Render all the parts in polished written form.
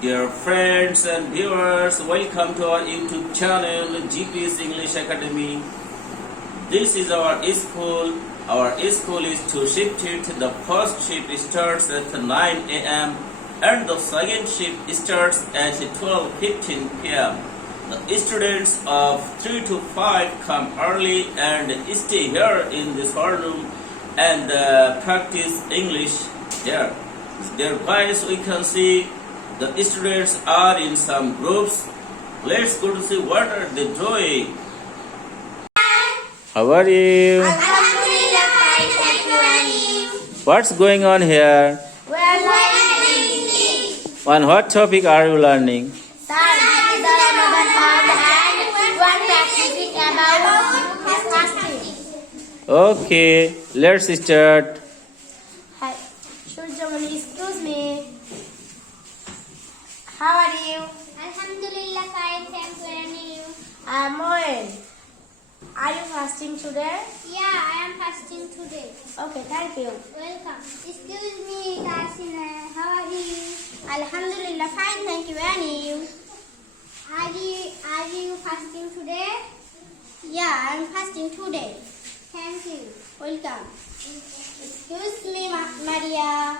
Dear friends and viewers, welcome to our YouTube channel GP's English Academy. This is our school. Our school is two shifted. The first shift starts at 9 a.m. and the second shift starts at 12:15 p.m. The students of 3 to 5 come early and stay here in this hall room and practice English there. Dear guys, we can see the students are in some groups. Let's go to see what are they doing. How are you? Alhamdulillah, fine, thank you, Annie. What's going on here? We are learning English. On what topic are you learning? Sir, this is the Ramadan month and we are practicing about fasting. Okay, let's start. Hi, Shurjamani, excuse me. How are you? Alhamdulillah, fine, thank you, Annie. I am Moen. Are you fasting today? Yeah, I am fasting today. Okay, thank you. Welcome. Excuse me, Tarsina. How are you? Alhamdulillah, fine, thank you, Annie. Are you fasting today? Yeah, I am fasting today. Thank you. Welcome. Excuse me, Maria.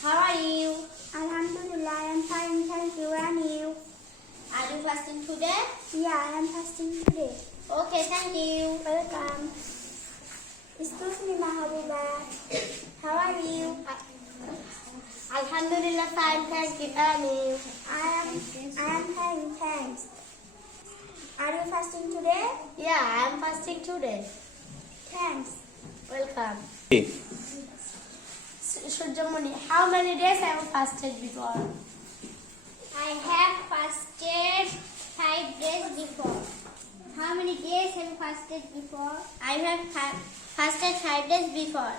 How are you? Alhamdulillah, I am fine. Thank you. And you? Are you fasting today? Yeah, I am fasting today. Okay, thank you. Welcome. Excuse me, Mahabuba. How are you? Alhamdulillah, fine, thank you, Annie. I am fine. Thanks. Are you fasting today? Yeah, I am fasting today. Thanks. Welcome. Shurjamani, how many days have you fasted before? I have fasted 5 days before. How many days have you fasted before? I have fasted 5 days before.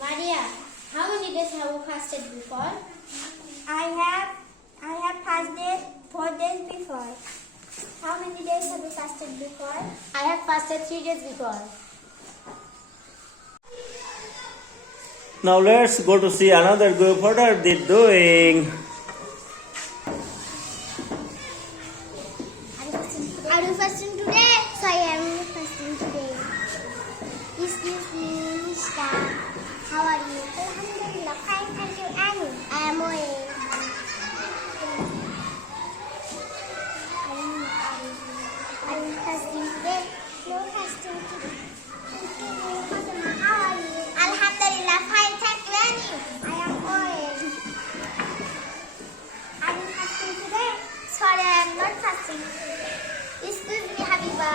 Maria, how many days have you fasted before? I have fasted 4 days before. How many days have you fasted before? I have fasted 3 days before. Now let's go to see another group. What are they doing? Are you fasting today? So I am fasting today. Excuse me, Mishka. How are you? Alhamdulillah, fine, thank you, Annie. I am Oe. Are you fasting today? No fasting today. How are you? Alhamdulillah, fine, thank you, Annie. I am Oe. Are you fasting today? Sorry, I am not fasting. Excuse me, Habiba.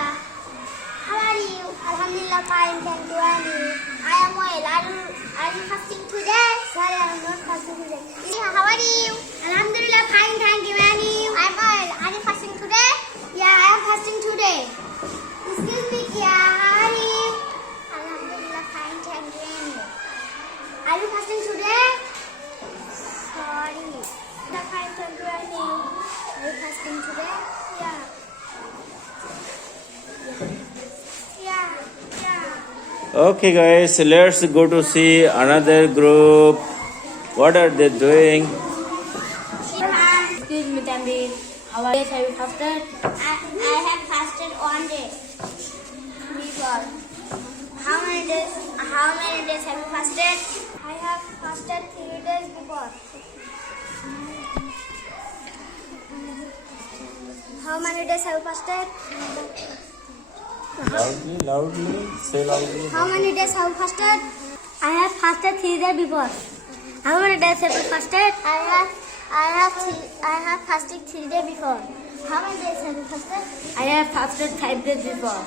How are you? Alhamdulillah, fine, thank you, Annie. I am well. Are you fasting today? Sorry, I am not fasting today. How are you? Alhamdulillah, fine, thank you, Annie. I am well. Are you fasting today? Yeah, I am fasting today. Excuse me, Kia. How are you? Alhamdulillah, fine, thank you, Annie. Are you fasting today? Sorry. Fine, thank you, Annie. Are you fasting today? Yeah. Okay guys, let's go to see another group. What are they doing? Excuse me, Tanvir. How many days have you fasted? I have fasted 1 day before. How many days have you fasted? I have fasted 3 days before. How many days have you fasted? Loudly, say loudly. How many days have you fasted? I have fasted 3 days before. How many days have you fasted? I have fasted 3 days before. How many days have you fasted? I have fasted 5 days before.